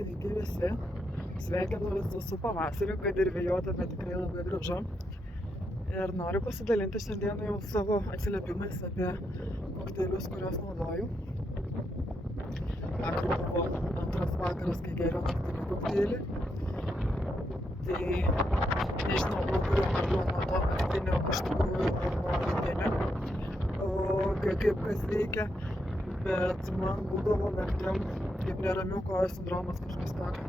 Sveiki visi. Sveikinu visus su pavasariu, kad ir vėjuota, bet tikrai labai gražu. Ir noriu pasidalinti šiandieną jau savo atsiliepimais apie kokteilius, kuriuos naudoju. Vakar buvo antras vakaras, kai geriau naktinį kokteilį. Tai nežinau, nuo kurio ar nuo to naktinio iš tikrųjų ar nuo rytinio, kaip kas veikia. Bet man būdavo naktim kaip neramių kojų sindromas kažkas tokio.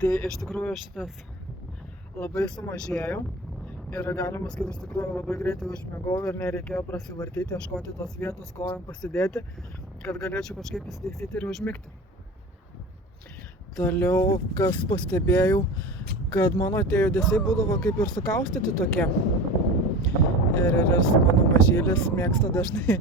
Tai iš tikrųjų šitas labai sumažėjo ir galima sakyti, iš tikrųjų labai greitai užmigau ir nereikėjo prasivartyti, ieškoti tos vietos kojom pasidėti, kad galėčiau kažkaip įsitaisyti ir užmigti. Toliau, kas pastebėjau, kad mano tie judesiai būdavo kaip ir sukaustyti tokie. Ir mano mažylis mėgsta dažnai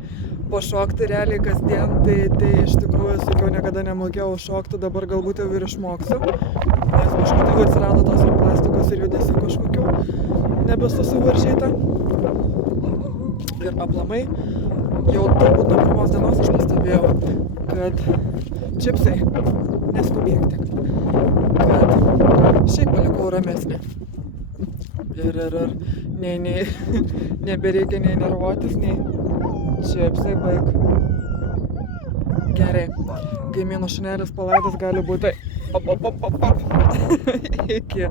pašokti realiai kasdien, tai iš tikrųjų, sakiau, niekada nemokėjau šokti, dabar galbūt jau ir išmoksiu, nes kažkaip atsirado tos ir plastikos ir judesių kažkokių nebesusivaržyta. Ir aplamai, jau turbūt nuo pirmos dienos aš pastebėjau, kad čipsai, neskubėk tik, kad šiaip palikau ramesnį. Ir nebereikia nei nervuotis, nei čipsai baig. Gerai, kaimyno šunelis palaidas gali būti. Iki.